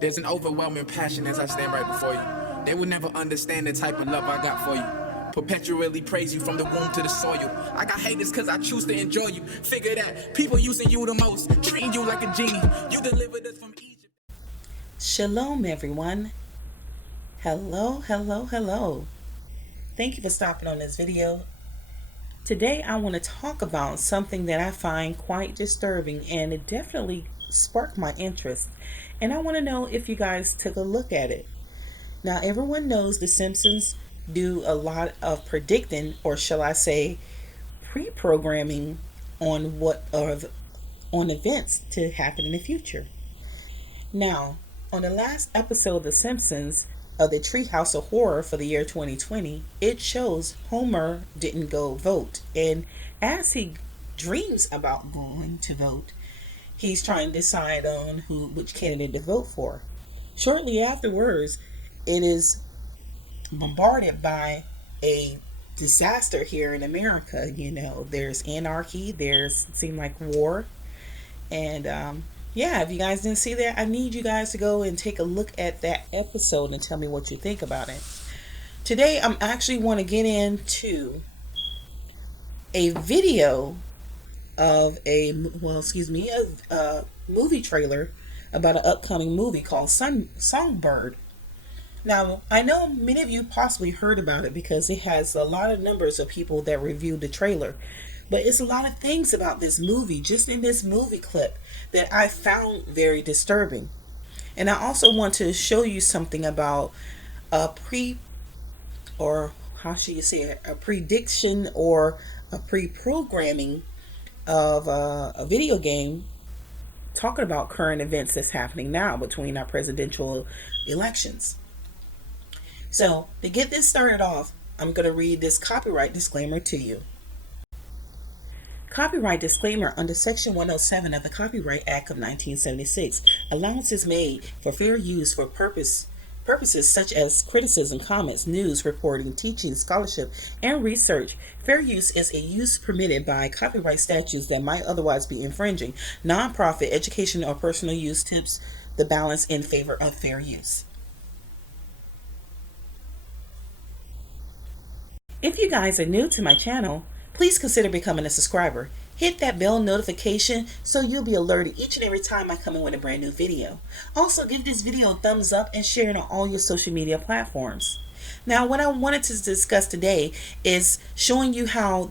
There's an overwhelming passion as I stand right before you. They will never understand the type of love I got for you. Perpetually praise you from the womb to the soil. I got haters cause I choose to enjoy you. Figure that people using you the most, treating you like a genie. You delivered us from Egypt. Shalom, everyone. Hello, hello, hello. Thank you for stopping on this video. Today I want to talk about something that I find quite disturbing, and it definitely sparked my interest. And I want to know if you guys took a look at it. Now, everyone knows The Simpsons do a lot of predicting, or shall I say, pre-programming on on events to happen in the future. Now, on the last episode of The Simpsons of the Treehouse of Horror for the year 2020, it shows Homer didn't go vote. And as he dreams about going to vote, he's trying to decide on which candidate to vote for. Shortly afterwards, it is bombarded by a disaster here in America. You know, there's anarchy, seem like war. And yeah, if you guys didn't see that, I need you guys to go and take a look at that episode and tell me what you think about it. Today, I'm actually want to get into a video of a movie trailer about an upcoming movie called Songbird. Now, I know many of you possibly heard about it because it has a lot of numbers of people that reviewed the trailer. But it's a lot of things about this movie, just in this movie clip, that I found very disturbing. And I also want to show you something about a prediction or a pre-programming of a video game talking about current events that's happening now between our presidential elections. So, to get this started off, I'm going to read this copyright disclaimer to you. Copyright disclaimer: under Section 107 of the Copyright Act of 1976, allowance is made for fair use for purposes such as criticism, comments, news, reporting, teaching, scholarship, and research. Fair use is a use permitted by copyright statutes that might otherwise be infringing. Non-profit, education, or personal use tips the balance in favor of fair use. If you guys are new to my channel, please consider becoming a subscriber. Hit that bell notification so you'll be alerted each and every time I come in with a brand new video. Also, give this video a thumbs up and share it on all your social media platforms. Now, what I wanted to discuss today is showing you how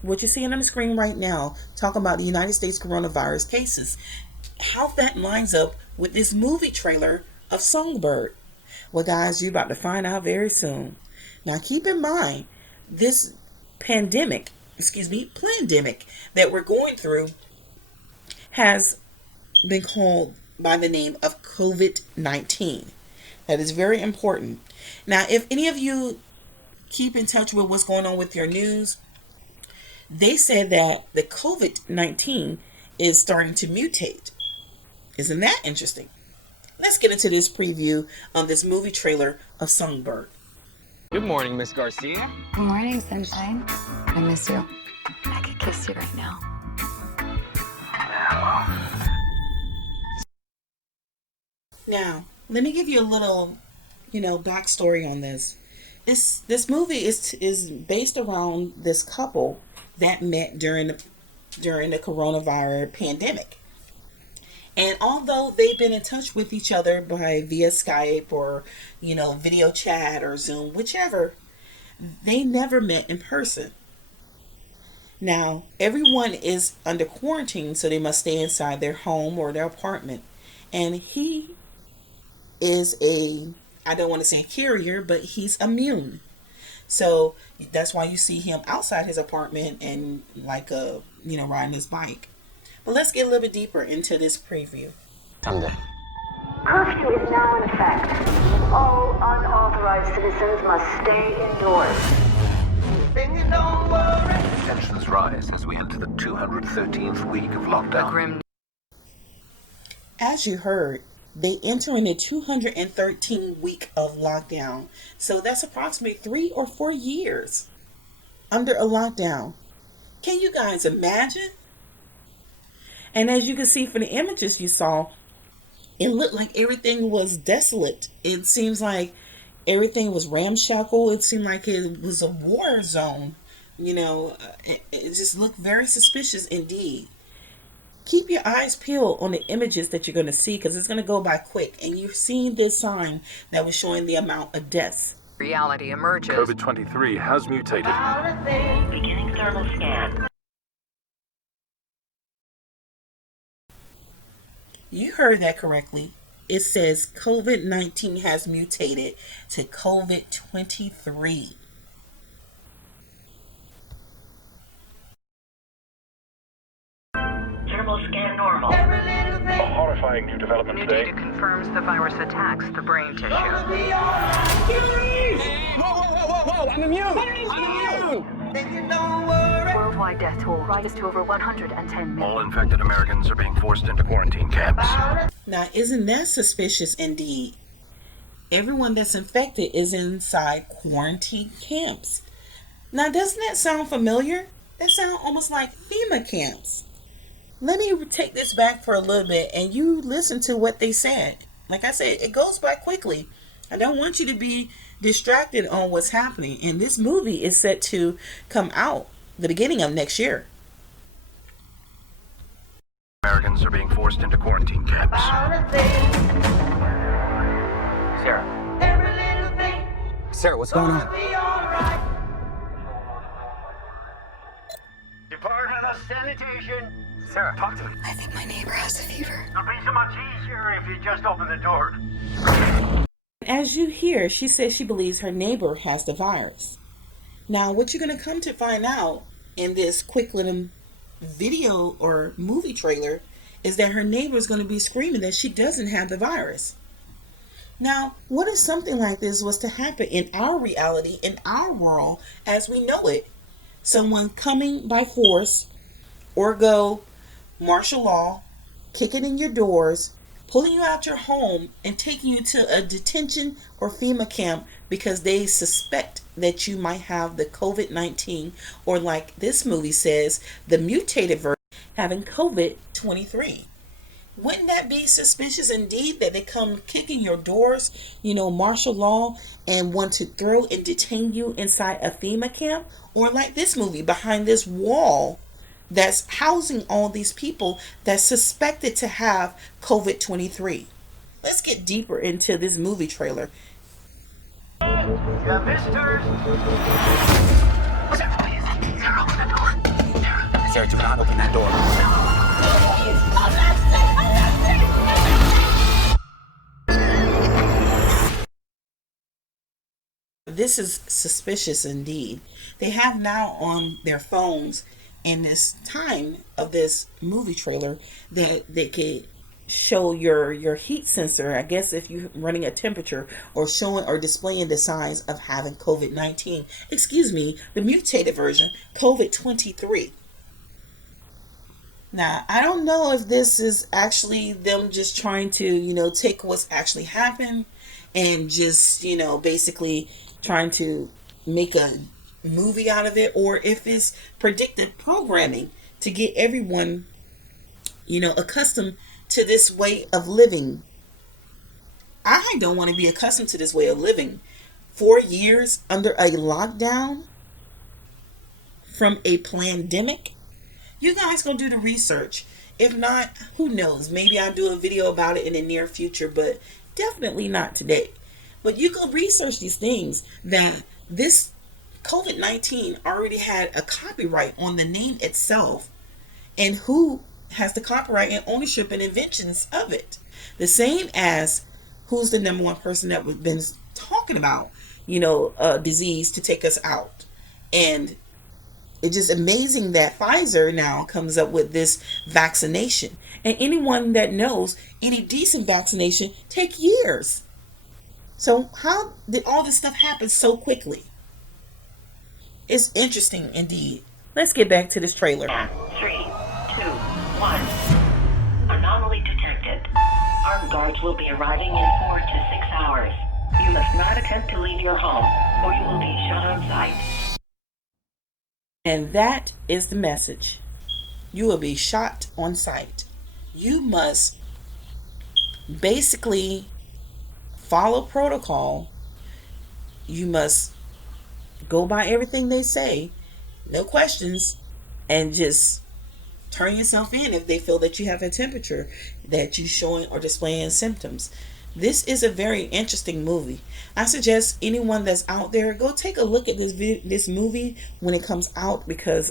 what you're seeing on the screen right now, talking about the United States coronavirus cases, how that lines up with this movie trailer of Songbird. Well, guys, you're about to find out very soon. Now, keep in mind, this pandemic that we're going through has been called by the name of COVID-19. That is very important. Now, if any of you keep in touch with what's going on with your news, they said that the COVID-19 is starting to mutate. Isn't that interesting? Let's get into this preview of this movie trailer of Songbird. Good morning, Miss Garcia. Good morning, sunshine. I miss you. I could kiss you right now. Now, let me give you a little, backstory on this. This movie is based around this couple that met during the coronavirus pandemic. And although they've been in touch with each other via Skype or, video chat or Zoom, whichever, they never met in person. Now, everyone is under quarantine, so they must stay inside their home or their apartment. And he is I don't want to say carrier, but he's immune. So that's why you see him outside his apartment and riding his bike. But let's get a little bit deeper into this preview. Curfew is now in effect. All unauthorized citizens must stay indoors. Tensions rise as we enter the 213th week of lockdown. As you heard, they enter in the 213th week of lockdown. So that's approximately 3 or 4 years under a lockdown. Can you guys imagine? And as you can see from the images you saw, It looked like everything was desolate. It seems like everything was ramshackle. It seemed like it was a war zone. It just looked very suspicious indeed. Keep your eyes peeled on the images that you're going to see, because it's going to go by quick. And you've seen this sign that was showing the amount of deaths. Reality emerges. COVID-23 has mutated. Beginning thermal scan. You heard that correctly. It says COVID-19 has mutated to COVID-23. Thermal scan normal. A horrifying new development New today. data confirms the virus attacks the brain tissue. Whoa, I'm immune! Worldwide death toll rises to over 110 million. All infected Americans are being forced into quarantine camps. Now, isn't that suspicious? Indeed, everyone that's infected is inside quarantine camps. Now, doesn't that sound familiar? That sounds almost like FEMA camps. Let me take this back for a little bit and you listen to what they said. Like I said, it goes by quickly. I don't want you to be distracted on what's happening. And this movie is set to come out the beginning of next year. Americans are being forced into quarantine camps. Sarah, what's going on? Department of Sanitation. Sarah, talk to me. I think my neighbor has a fever. It'll be so much easier if you just open the door. As you hear, she says she believes her neighbor has the virus. Now, what you're going to come to find out in this quick little video or movie trailer is that her neighbor is going to be screaming that she doesn't have the virus. Now, what if something like this was to happen in our reality, in our world, as we know it? Someone coming by force or go martial law, kicking in your doors, pulling you out your home and taking you to a detention or FEMA camp because they suspect that you might have the COVID-19, or like this movie says, the mutated version, having COVID-23. Wouldn't that be suspicious indeed, that they come kicking your doors, martial law, and want to throw and detain you inside a FEMA camp? Or like this movie, behind this wall that's housing all these people that's suspected to have COVID-23. Let's get deeper into this movie trailer. Yeah, misters. Sarah, open that door. Sarah, do not open that door. This is suspicious indeed. They have now on their phones in this time of this movie trailer that they could show your heat sensor, I guess, if you're running a temperature, or showing or displaying the signs of having COVID-19. Excuse me, the mutated version, COVID-23. Now, I don't know if this is actually them just trying to, take what's actually happened and just, basically trying to make a movie out of it, or if it's predictive programming to get everyone, accustomed to this way of living. I don't want to be accustomed to this way of living. 4 years under a lockdown from a pandemic. You guys go do the research. If not, who knows? Maybe I'll do a video about it in the near future, but definitely not today. But you can research these things, that this COVID-19 already had a copyright on the name itself, and who has the copyright and ownership and inventions of it. The same as who's the number one person that we've been talking about, a disease to take us out. And it's just amazing that Pfizer now comes up with this vaccination. And anyone that knows, any decent vaccination take years. So how did all this stuff happen so quickly? It's interesting indeed. Let's get back to this trailer. 3, 2, 1. Anomaly detected. Armed guards will be arriving in 4 to 6 hours. You must not attempt to leave your home, or you will be shot on sight. And that is the message. You will be shot on sight. You must basically follow protocol. You must go by everything they say, no questions, and just turn yourself in if they feel that you have a temperature, that you showing or displaying symptoms. This is a very interesting movie. I suggest anyone that's out there, go take a look at this movie when it comes out, because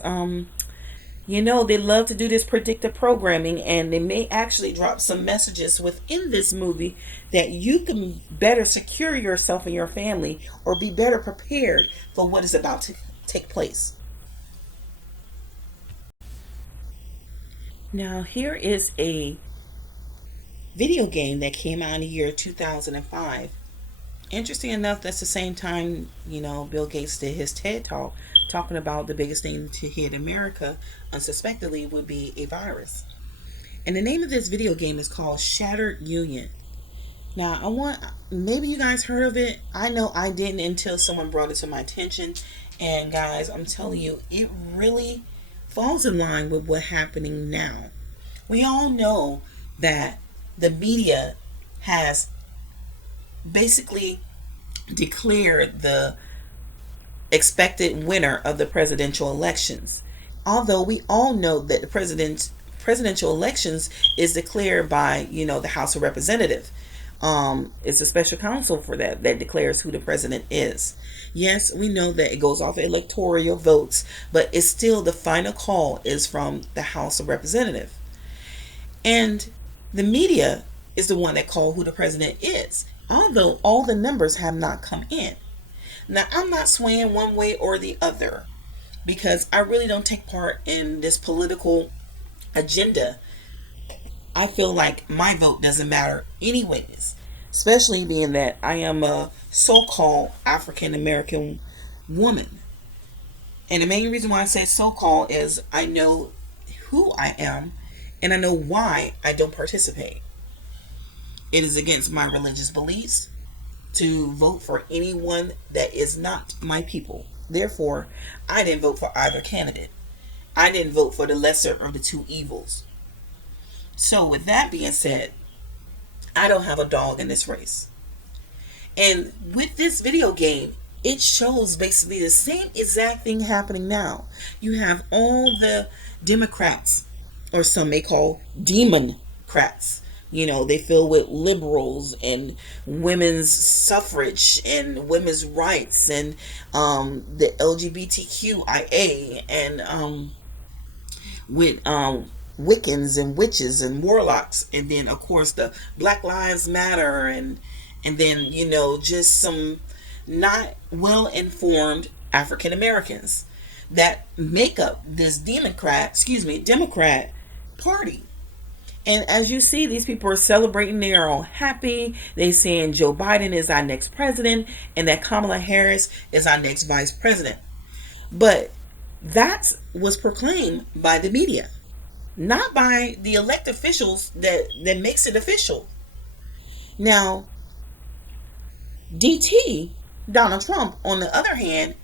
they love to do this predictive programming, and they may actually drop some messages within this movie that you can better secure yourself and your family, or be better prepared for what is about to take place. Now, here is a video game that came out in the year 2005. Interesting enough, that's the same time, Bill Gates did his TED Talk talking about the biggest thing to hit America unsuspectedly would be a virus. And the name of this video game is called Shattered Union. Now, maybe you guys heard of it. I know I didn't until someone brought it to my attention. And guys, I'm telling you, it really falls in line with what's happening now. We all know that the media has basically declared the expected winner of the presidential elections. Although we all know that the presidential elections is declared by, the House of Representatives. It's a special counsel for that declares who the president is. Yes, we know that it goes off of electoral votes, but it's still the final call is from the House of Representatives. And the media is the one that call who the president is, although all the numbers have not come in. Now, I'm not swaying one way or the other, because I really don't take part in this political agenda. I feel like my vote doesn't matter anyways, especially being that I am a so-called African American woman. And the main reason why I say so-called is I know who I am, and I know why I don't participate. It is against my religious beliefs to vote for anyone that is not my people. Therefore, I didn't vote for either candidate. I didn't vote for the lesser of the two evils. So with that being said, I don't have a dog in this race. And with this video game, it shows basically the same exact thing happening now. You have all the Democrats, or some may call Democrats. They fill with liberals and women's suffrage and women's rights and the LGBTQIA and with Wiccans and witches and warlocks, and then of course the Black Lives Matter and then just some not well informed African Americans that make up this Democrat Party. And as you see, these people are celebrating. They are all happy. They saying Joe Biden is our next president and that Kamala Harris is our next vice president. But that was proclaimed by the media, not by the elected officials that makes it official. Now, DT, Donald Trump, on the other hand,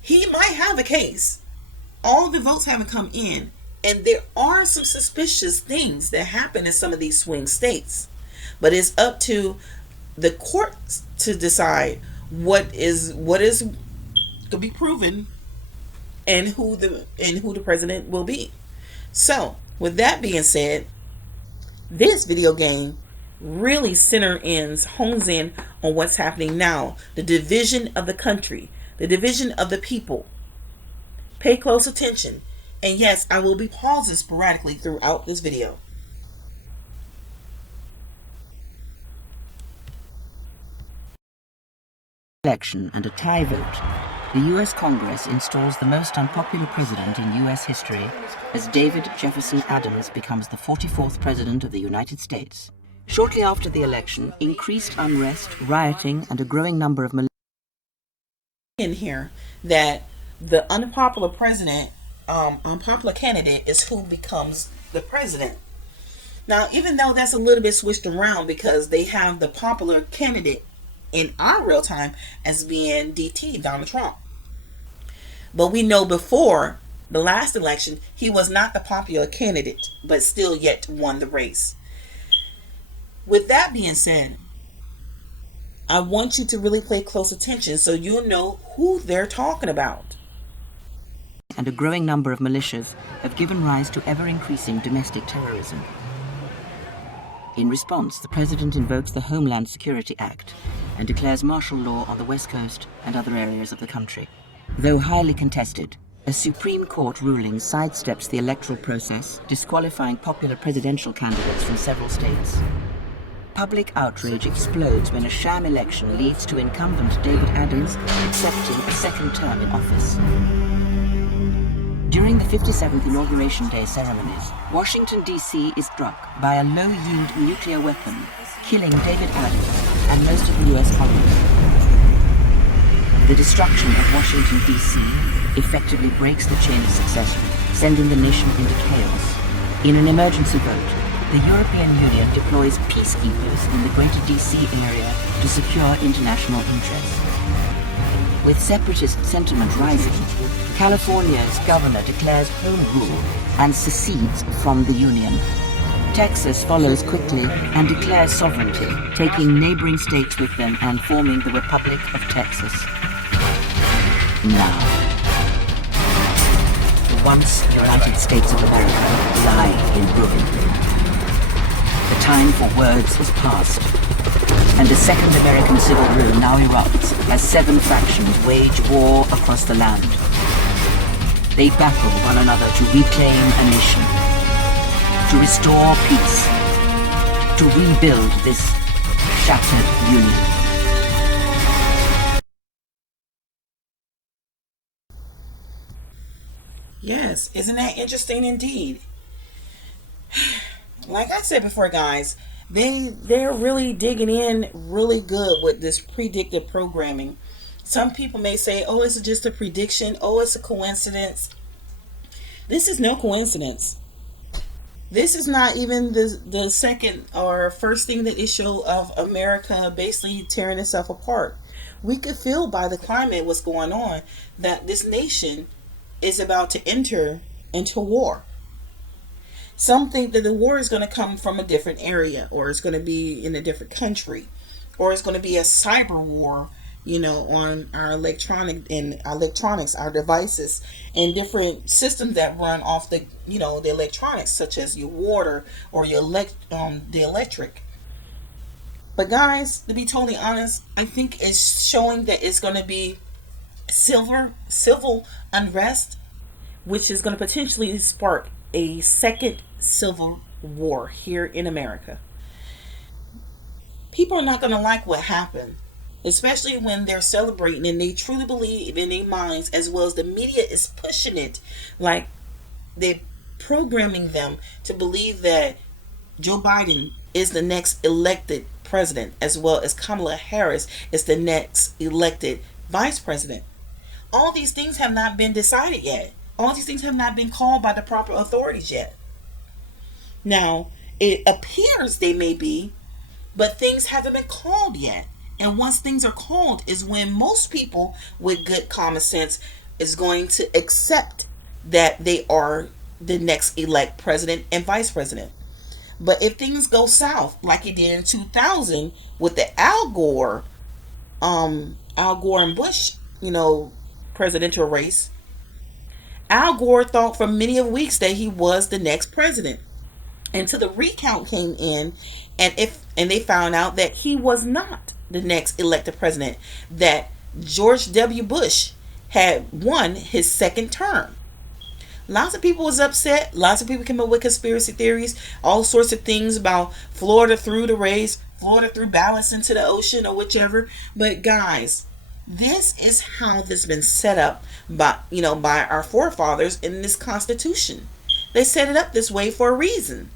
he might have a case. All the votes haven't come in. And there are some suspicious things that happen in some of these swing states. But it's up to the courts to decide what is to be proven and who the president will be. So, with that being said, this video game really hones in on what's happening now. The division of the country, the division of the people. Pay close attention. And yes, I will be pausing sporadically throughout this video. Election and a tie vote, the U.S. Congress installs the most unpopular president in U.S. history as David Jefferson Adams becomes the 44th President of the United States. Shortly after the election, increased unrest, rioting, and a growing number of in here that the unpopular candidate is who becomes the president. Now, even though that's a little bit switched around, because they have the popular candidate in our real time as being DT, Donald Trump. But we know before the last election, he was not the popular candidate, but still yet won the race. With that being said, I want you to really pay close attention so you'll know who they're talking about. And a growing number of militias have given rise to ever-increasing domestic terrorism. In response, the President invokes the Homeland Security Act and declares martial law on the West Coast and other areas of the country. Though highly contested, a Supreme Court ruling sidesteps the electoral process, disqualifying popular presidential candidates from several states. Public outrage explodes when a sham election leads to incumbent David Adams accepting a second term in office. During the 57th Inauguration Day ceremonies, Washington, D.C. is struck by a low-yield nuclear weapon, killing David Adams and most of the U.S. Congress. The destruction of Washington, D.C. effectively breaks the chain of succession, sending the nation into chaos. In an emergency vote, the European Union deploys peacekeepers in the greater D.C. area to secure international interests. With separatist sentiment rising, California's governor declares home rule and secedes from the Union. Texas follows quickly and declares sovereignty, taking neighboring states with them and forming the Republic of Texas. Now, the once United States of America lie in ruin. The time for words has passed, and a second American Civil War now erupts as 7 factions wage war across the land. They battle one another to reclaim a nation, to restore peace, to rebuild this shattered union. Yes, isn't that interesting indeed? Like I said before, guys, they're really digging in really good with this predictive programming. Some people may say, oh, it's just a prediction. Oh, it's a coincidence. This is no coincidence. This is not even the second or first thing that they show of America basically tearing itself apart. We could feel by the climate what's going on that this nation is about to enter into war. Some think that the war is going to come from a different area, or it's going to be in a different country, or it's going to be a cyber war, on our electronics, our devices, and different systems that run off the electronics, such as your water or the electric. But guys, to be totally honest, I think it's showing that it's going to be civil unrest, which is going to potentially spark a second civil war here in America. People are not going to like what happened, especially when they're celebrating and they truly believe in their minds, as well as the media is pushing it, like they're programming them to believe that Joe Biden is the next elected president, as well as Kamala Harris is the next elected vice president. All these things have not been decided yet. All these things have not been called by the proper authorities yet. Now, it appears they may be, but things haven't been called yet. And once things are called is when most people with good common sense is going to accept that they are the next elect president and vice president. But if things go south like it did in 2000 with the Al Gore and Bush, presidential race, Al Gore thought for many of weeks that he was the next president, until the recount came in, and they found out that he was not the next elected president, that George W. Bush had won his second term. Lots of people was upset. Lots of people came up with conspiracy theories, all sorts of things about Florida threw the race, Florida threw ballots into the ocean or whichever. But guys, this is how this has been set up by our forefathers in this Constitution. They set it up this way for a reason.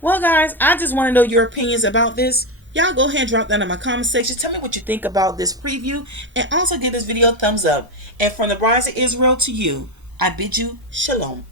Well, guys, I just want to know your opinions about this. Y'all go ahead and drop that in my comment section. Tell me what you think about this preview, and also give this video a thumbs up. And from the Brides of Israel to you, I bid you shalom.